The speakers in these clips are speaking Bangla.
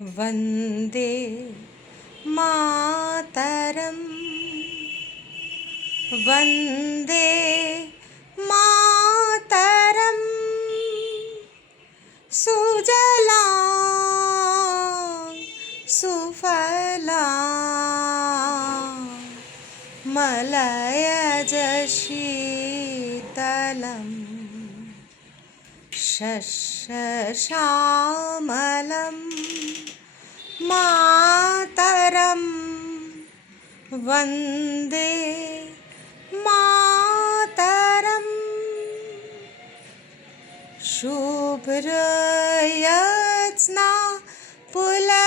वन्दे मातरम् वन्दे मातरम् सुजलां सुफलां मलयज शीतलं शस्यश्यामलं मातरं वन्दे मातरम् शुभ्रयत्स्ना पुलकितयामिनी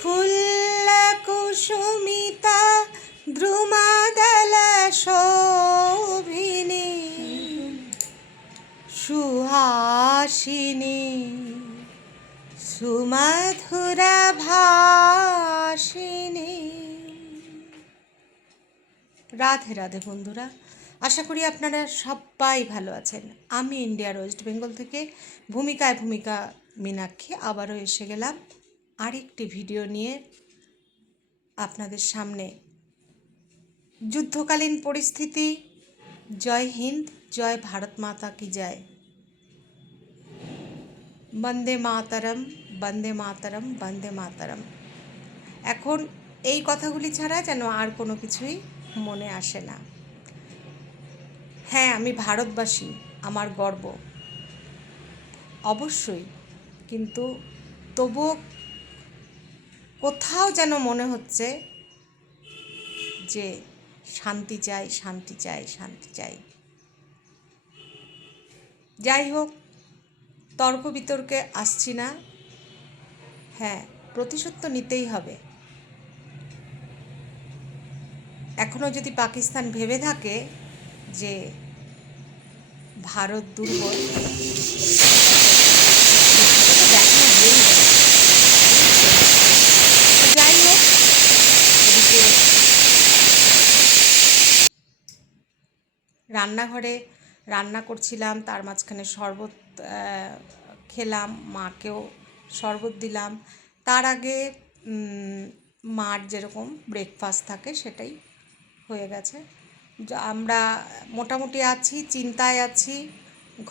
फुल्लकुसुमिता द्रुमदलशोभिनी सुहासिनी सुमधुरभाषिणी। রাধে রাধে বন্ধুরা, আশা করি আপনারা সবাই ভালো আছেন। আমি ইন্ডিয়ার ওয়েস্ট বেঙ্গল থেকে ভূমিকা মীনাক্ষী আবারও এসে গেলাম আরেকটি ভিডিও নিয়ে আপনাদের সামনে। যুদ্ধকালীন পরিস্থিতি, জয় হিন্দ, জয় ভারত মাতা কি জয়, বন্দে মাতরম, বন্দে মাতরম, বন্দে মাতরম। এখন এই কথাগুলি ছাড়া যেন আর কোনো কিছুই মনে আসে না। হ্যাঁ, আমি ভারতবাসী, আমার গর্ব অবশ্যই, কিন্তু তবুও কোথাও যেন মনে হচ্ছে যে শান্তি চাই, শান্তি চাই, শান্তি চাই। যাই হোক, তর্ক বিতর্কে আসছি না। হ্যাঁ, প্রতিশোধ তো নিতেই হবে। এখনও যদি পাকিস্তান ভেবে থাকে যে ভারত দুর্বল, যাই হোক, এদিকে রান্নাঘরে রান্না করছিলাম, তার মাঝখানে শরবত খেলাম, মাকেও শরবত দিলাম। তার আগে মার যেরকম ব্রেকফাস্ট থাকে সেটাই হয়ে গেছে। আমরা মোটামুটি আছি, চিন্তায় আছি,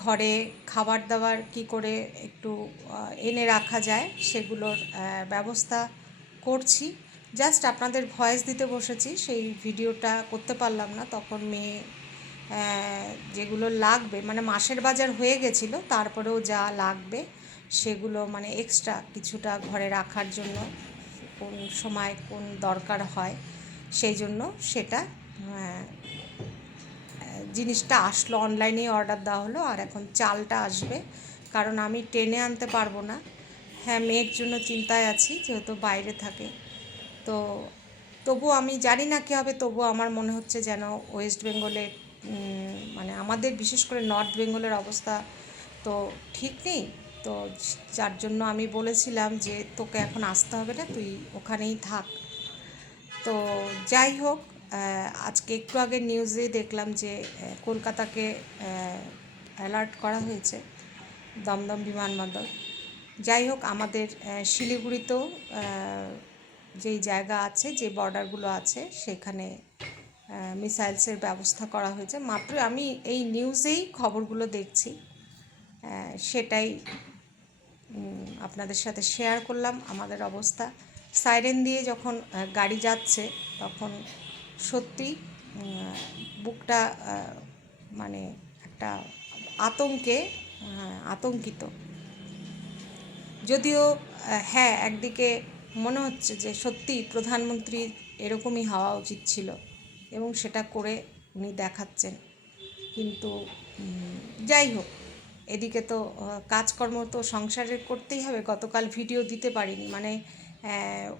ঘরে খাবার দাবার কি করে একটু এনে রাখা যায় সেগুলোর ব্যবস্থা করছি। জাস্ট আপনাদের ভয়েস দিতে বসেছি, সেই ভিডিওটা করতে পারলাম না। তখন মেয়ে যেগুলো লাগবে, মানে মাসের বাজার হয়ে গেছিলো, তারপরেও যা লাগবে সেগুলো মানে এক্সট্রা কিছুটা ঘরে রাখার জন্য, কোন সময় কোন দরকার হয় সেই জন্য সেটা জিনিসটা আসলো, অনলাইনেই অর্ডার দেওয়া হলো। আর এখন চালটা আসবে, কারণ আমি টেনে আনতে পারবো না। হ্যাঁ, মেয়ের জন্য চিন্তায় আছি, যেহেতু বাইরে থাকে। তো তবু আমি জানি না কী হবে, তবুও আমার মনে হচ্ছে যেন ওয়েস্ট বেঙ্গলে, মানে আমাদের বিশেষ করে নর্থ বেঙ্গলের অবস্থা তো ঠিক নেই। তো যার জন্য আমি বলেছিলাম যে তোকে এখন আসতে হবে না, তুই ওখানেই থাক। তো যাই হোক, আজকে একটু আগে নিউজে দেখলাম যে কলকাতাকে অ্যালার্ট করা হয়েছে, দমদম বিমানবন্দর। যাই হোক, আমাদের শিলিগুড়িতেও যেই জায়গা আছে, যে বর্ডারগুলো আছে, সেখানে মিসাইলসের ব্যবস্থা করা হয়েছে। মাত্র আমি এই নিউজেই খবরগুলো দেখছি, সেটাই আপনাদের সাথে শেয়ার করলাম আমাদের অবস্থা। সাইরেন দিয়ে যখন গাড়ি যাচ্ছে তখন সত্যি বুকটা মানে একটা আতঙ্কে আতঙ্কিত। যদিও হ্যাঁ, একদিকে মনে হচ্ছে যে সত্যি প্রধানমন্ত্রীর এরকমই হওয়া উচিত ছিল এবং সেটা করে উনি দেখাচ্ছেন। কিন্তু যাই হোক, এদিকে তো কাজকর্ম তো সংসারের করতেই হবে। গতকাল ভিডিও দিতে পারিনি, মানে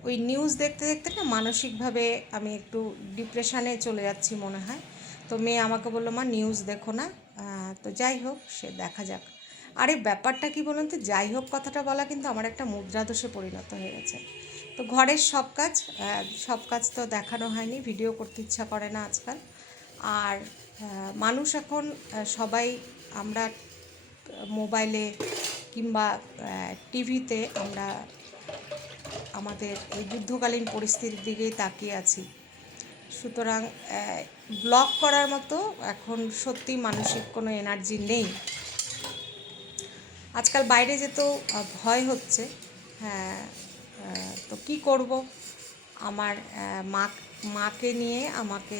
ওই নিউজ দেখতে দেখতে না মানসিকভাবে আমি একটু ডিপ্রেশনে চলে যাচ্ছি মনে হয়। তো মেয়ে আমাকে বললো, মা নিউজ দেখো না। তো যাই হোক, সে দেখা যাক। আরে ব্যাপারটা কি বলুন তো, যাই হোক কথাটা বলা কিন্তু আমার একটা মুদ্রাদোষে পরিণত হয়ে গেছে। তো ঘরের সব কাজ তো দেখানো হয়নি, ভিডিও করতে ইচ্ছা করে না আজকাল। আর মানুষ এখন সবাই আমরা মোবাইলে কিংবা টিভিতে আমরা আমাদের এই যুদ্ধকালীন পরিস্থিতির দিকেই তাকিয়ে আছি। সুতরাং ব্লগ করার মতো এখন সত্যি মানসিক কোনো এনার্জি নেই। আজকাল বাইরে যেতেও ভয় হচ্ছে। হ্যাঁ, তো কী করব, আমার মাকে নিয়ে আমাকে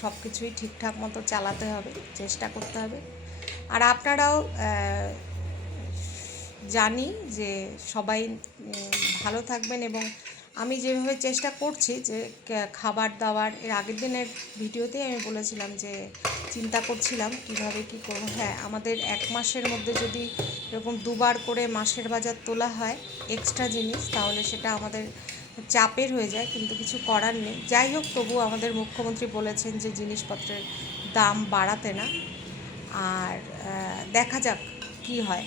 সব কিছুই ঠিকঠাক মতো চালাতে হবে, চেষ্টা করতে হবে। আর আপনারাও জানি যে সবাই ভালো থাকবেন, এবং আমি যেভাবে চেষ্টা করছি যে খাবার দাবার, এর আগের দিনের ভিডিওতেই আমি বলেছিলাম যে চিন্তা করছিলাম কিভাবে কি করব। হ্যাঁ, আমাদের 1 মাসের মধ্যে যদি এরকম 2বার করে মাসের বাজার তোলা হয় এক্সট্রা জিনিস, তাহলে সেটা আমাদের চাপের হয়ে যায়, কিন্তু কিছু করার নেই। যাই হোক, তবু আমাদের মুখ্যমন্ত্রী বলেছেন যে জিনিসপত্রের দাম বাড়াতে না। আর দেখা যাক কি হয়।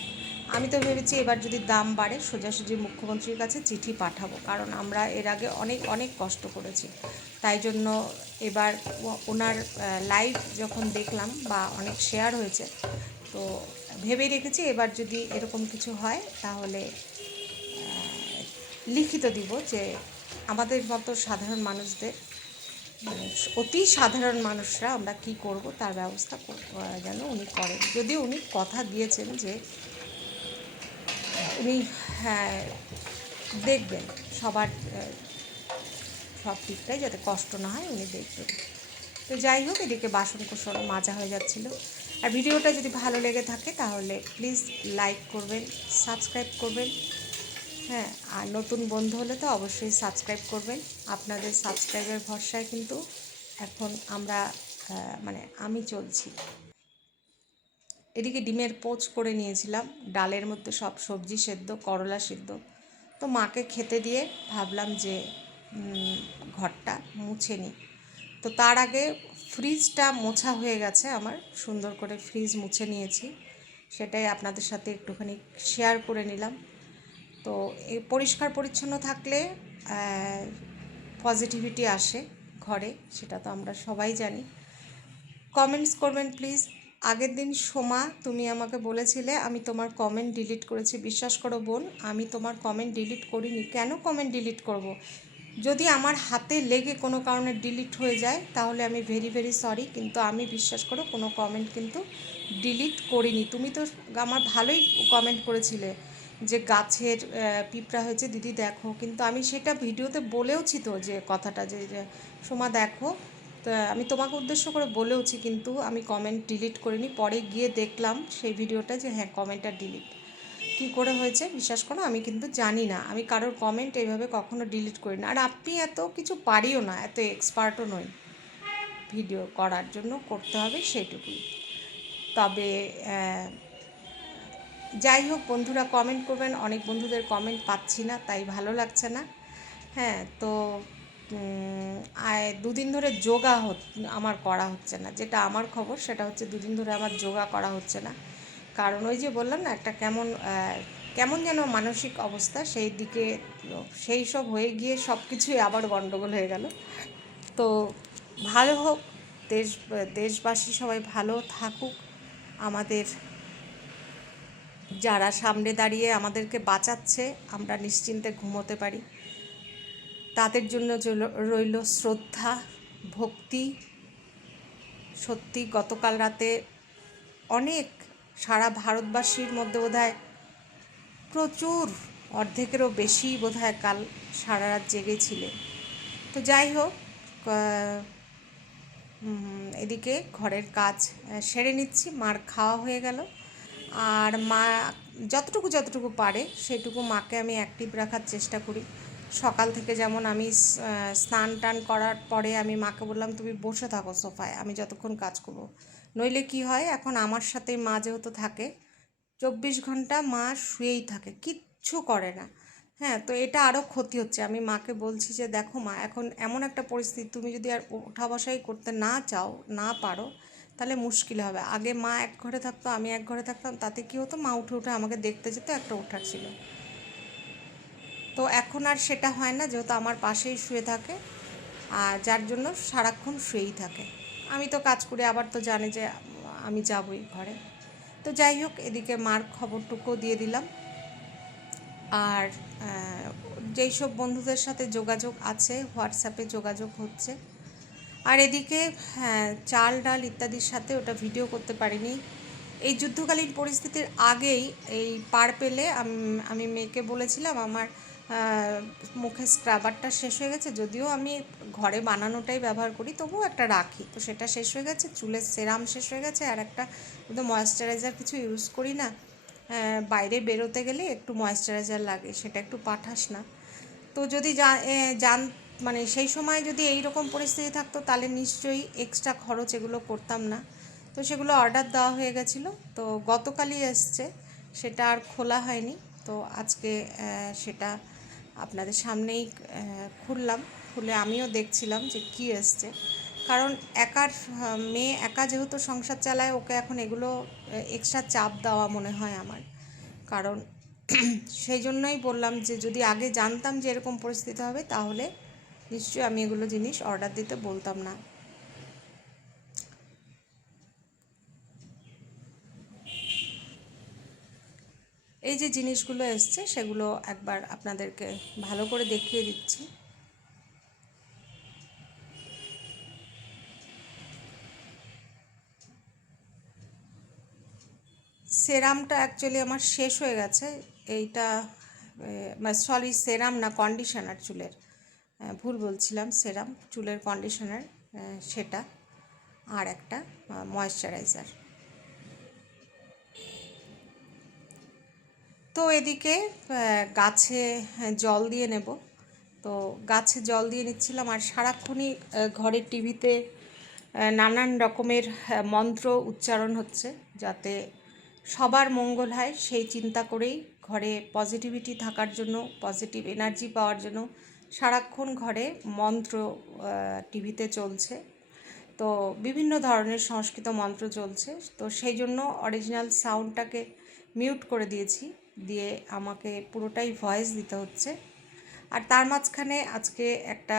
আমি তো ভেবেছি এবার যদি দাম বাড়ে সোজাসুজি মুখ্যমন্ত্রীর কাছে চিঠি পাঠাবো, কারণ আমরা এর আগে অনেক অনেক কষ্ট করেছি। তাই জন্য এবার ওনার লাইভ যখন দেখলাম বা অনেক শেয়ার হয়েছে, তো ভেবেই রেখেছি এবার যদি এরকম কিছু হয় তাহলে লিখিত দিব যে আমাদের মতো সাধারণ মানুষদের, মানে অতি সাধারণ মানুষরা আমরা কি করব তার ব্যবস্থা যেন উনি করেন। যদিও উনি কথা দিয়েছেন যে উনি দেখবেন সবার সব দিকটাই, যাতে কষ্ট না হয় উনি দেখবেন। তো যাই হোক, এদিকে বাসন কোসন মাজা হয়ে যাচ্ছিল। আর ভিডিওটা যদি ভালো লেগে থাকে তাহলে প্লিজ লাইক করবেন, সাবস্ক্রাইব করবেন। হ্যাঁ, আর নতুন বন্ধু হলে তো অবশ্যই সাবস্ক্রাইব করবেন। আপনাদের সাবস্ক্রাইবের ভরসায় কিন্তু এখন আমরা আমি চলছি। এদিকে ডিমের পোচ করে নিয়েছিলাম, ডালের মধ্যে সব সবজি সেদ্ধ, করলা সেদ্ধ। তো মাকে খেতে দিয়ে ভাবলাম যে ঘরটা মুছে নিই। তো তার আগে ফ্রিজটা মোছা হয়ে গেছে আমার, সুন্দর করে ফ্রিজ মুছে নিয়েছি, সেটাই আপনাদের সাথে একটুখানি শেয়ার করে নিলাম। তো এই পরিষ্কার পরিচ্ছন্ন থাকলে পজিটিভিটি আসে ঘরে, সেটা তো আমরা সবাই জানি। কমেন্টস করবেন প্লিজ। আগের দিন সোমা, তুমি আমাকে বলেছিলে আমি তোমার কমেন্ট ডিলিট করেছি। বিশ্বাস করো বোন, আমি তোমার কমেন্ট ডিলিট করিনি। কেন কমেন্ট ডিলিট করব? যদি আমার হাতে লেগে কোনো কারণে ডিলিট হয়ে যায় তাহলে আমি ভেরি ভেরি সরি, কিন্তু আমি বিশ্বাস করো কোনো কমেন্ট কিন্তু ডিলিট করিনি। তুমি তো আমার ভালোই কমেন্ট করেছিলে যে গাছের পিঁপড়া হয়েছে দিদি দেখো, কিন্তু আমি সেটা ভিডিওতে বলেওছি তো, যে কথাটা যে সোমা দেখো, তো আমি তোমাকে উদ্দেশ্য করে বলেওছি, কিন্তু আমি কমেন্ট ডিলিট করিনি। পরে গিয়ে দেখলাম সেই ভিডিওটা যে হ্যাঁ, কমেন্টটা ডিলিট কী করে হয়েছে বিশ্বাস করো আমি কিন্তু জানি না। আমি কারোর কমেন্ট এইভাবে কখনো ডিলিট করি না। আর আপনি এত কিছু পারিও না, এত এক্সপার্টও নই ভিডিও করার জন্য, করতে হবে সেইটুকুই। তবে যাই হোক, বন্ধুরা কমেন্ট করবেন। অনেক বন্ধুদের কমেন্ট পাচ্ছি না, তাই ভালো লাগছে না। হ্যাঁ, তো 2 দিন ধরে যোগা আমার করা হচ্ছে না। যেটা আমার খবর সেটা হচ্ছে 2 দিন ধরে আমার যোগা করা হচ্ছে না, কারণ ওই যে বললাম না, একটা কেমন যেন মানসিক অবস্থা, সেই দিকে সেই সব হয়ে গিয়ে সব কিছুই আবার গণ্ডগোল হয়ে গেল। তো ভালো হোক, দেশবাসী সবাই ভালো থাকুক, আমাদের যারা সামনে দাঁড়িয়ে আমাদেরকে বাঁচাচ্ছে আমরা নিশ্চিন্তে ঘুমোতে পারি, তাদের জন্য রইল শ্রদ্ধা, ভক্তি। সত্যি গতকাল রাতে অনেক, সারা ভারতবাসীর মধ্যে বোধহয় প্রচুর, অর্ধেকেরও বেশি বোধহয় কাল সারা রাত জেগেছিলেন। তো যাই হোক, এদিকে ঘরের কাজ সেরে নিচ্ছি। মার খাওয়া হয়ে গেল, আর মা যতটুকু পারে সেটুকু মাকে আমি অ্যাক্টিভ রাখার চেষ্টা করি। সকাল থেকে যেমন আমি স্নান টান করার পরে আমি মাকে বললাম তুমি বসে থাকো সোফায়, আমি যতক্ষণ কাজ করব। নইলে কি হয়, এখন আমার সাথে মা যেহেতু থাকে 24 ঘন্টা মা শুয়েই থাকে, কিচ্ছু করে না। হ্যাঁ, তো এটা আরও ক্ষতি হচ্ছে। আমি মাকে বলছি যে দেখো মা, এখন এমন একটা পরিস্থিতি, তুমি যদি আর ওঠা বসাই করতে না চাও, না পারো, তাহলে মুশকিল হবে। আগে মা এক ঘরে থাকতো, আমি এক ঘরে থাকতাম, তাতে কী হতো, মা উঠে উঠে আমাকে দেখতে যেত, একটা ওঠার ছিল। তো এখন আর সেটা হয় না, যেহেতু আমার পাশেই শুয়ে থাকে, আর যার জন্য সারাক্ষণ শুয়েই থাকে। আমি তো কাজ করি, আবার তো জানে যে আমি যাবই ঘরে। তো তো যাই হোক, এদিকে মার খবরটুকু দিয়ে দিলাম। আর যেই সব বন্ধুদের সাথে যোগাযোগ আছে, হোয়াটসঅ্যাপে যোগাযোগ হচ্ছে। আর এদিকে চাল ডাল ইত্যাদির সাথে ওটা ভিডিও করতে পারিনি। এই যুদ্ধকালীন পরিস্থিতির আগেই এই পার পেলে আমি মেয়েকে বলেছিলাম আমার মুখে স্ক্রাবারটা শেষ হয়ে গেছে, যদিও আমি ঘরে বানানোটাই ব্যবহার করি, তবুও একটা রাখি, তো সেটা শেষ হয়ে গেছে। চুলের সেরাম শেষ হয়ে গেছে, আর একটা একদম ময়েশ্চারাইজার কিছু ইউজ করি না, বাইরে বেরোতে গেলে একটু ময়েশ্চারাইজার লাগে, সেটা একটু পাঠাস না। তো যদি জান মানে সেই সময় যদি এই রকম পরিস্থিতি থাকতো তাহলে নিশ্চয়ই এক্সট্রা খরচ এগুলো করতাম না। তো সেগুলো অর্ডার দেওয়া হয়ে গেছিলো, তো গতকালই এসছে, সেটা আর খোলা হয়নি। তো আজকে সেটা আপনাদের সামনেই খুললাম, খুলে আমিও দেখছিলাম যে কী এসছে। কারণ মেয়ে একা যেহেতু সংসার চালায়, ওকে এখন এগুলো এক্সট্রা চাপ দেওয়া মনে হয় আমার। কারণ সেই জন্যই বললাম যে যদি আগে জানতাম যে এরকম পরিস্থিতি হবে, তাহলে নিশ্চয়ই আমি এগুলো জিনিস অর্ডার দিতে বলতাম না। এই যে জিনিসগুলো এসছে সেগুলো একবার আপনাদেরকে ভালো করে দেখিয়ে দিচ্ছি। সেরামটা অ্যাকচুয়ালি আমার শেষ হয়ে গেছে। এইটা সরি, সেরাম না, কন্ডিশনার চুলের, ভুল বলছিলাম, সেরাম চুলের কন্ডিশনার সেটা, আর একটা ময়েশ্চারাইজার। তো এদিকে গাছে জল দিয়ে নেব, তো গাছে জল দিয়ে নিচ্ছিলাম। আর সারাক্ষণই ঘরের টিভিতে নানান রকমের মন্ত্র উচ্চারণ হচ্ছে, যাতে সবার মঙ্গল হয় সেই চিন্তা করেই ঘরে পজিটিভিটি থাকার জন্য, পজিটিভ এনার্জি পাওয়ার জন্য সারাক্ষণ ঘরে মন্ত্র টিভিতে চলছে। তো বিভিন্ন ধরনের সংস্কৃত মন্ত্র চলছে, তো সেই জন্য অরিজিনাল সাউন্ডটাকে মিউট করে দিয়েছি, দিয়ে আমাকে পুরোটাই ভয়েস দিতে হচ্ছে। আর তার মাঝখানে আজকে একটা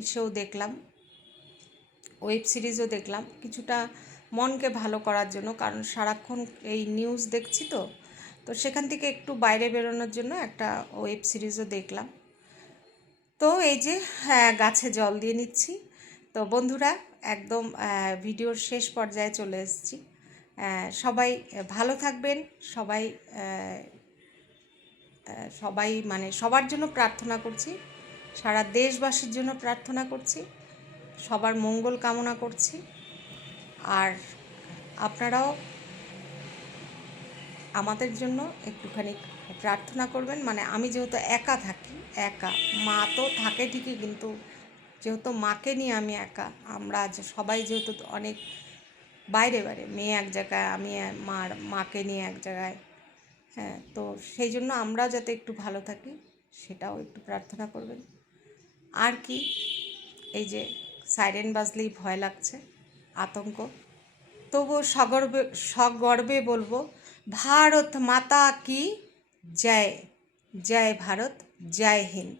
ইসেও দেখলাম, ওয়েব সিরিজও দেখলাম, কিছুটা মনকে ভালো করার জন্য, কারণ সারাক্ষণ এই নিউজ দেখছি, তো তো সেখান থেকে একটু বাইরে বেরোনোর জন্য একটা ওয়েব সিরিজও দেখলাম। তো এই যে গাছে জল দিয়ে নিচ্ছি। তো বন্ধুরা, একদম ভিডিওর শেষ পর্যায়ে চলে এসেছি। সবাই ভালো থাকবেন, সবাই সবাই মানে সবার জন্য প্রার্থনা করছি, সারা দেশবাসীর জন্য প্রার্থনা করছি, সবার মঙ্গল কামনা করছি। আর আপনারাও আমাদের জন্য একটুখানি প্রার্থনা করবেন। মানে আমি যেহেতু একা থাকি, একা, মা তো থাকে ঠিকই, কিন্তু যেহেতু মাকে নিয়ে আমি একা, আমরা সবাই যেহেতু অনেক বাইরে বাইরে, মেয়ে এক জায়গায়, আমি মাকে নিয়ে এক জায়গায়, হ্যাঁ, তো সেই জন্য আমরাও যাতে একটু ভালো থাকি সেটাও একটু প্রার্থনা করবেন। আর কি, এই যে সাইরেন বাজলেই ভয় লাগছে, আতঙ্ক, তবুও সগর্বে বলবো, ভারত মাতা কি জয়, জয় ভারত, জয় হিন্দ।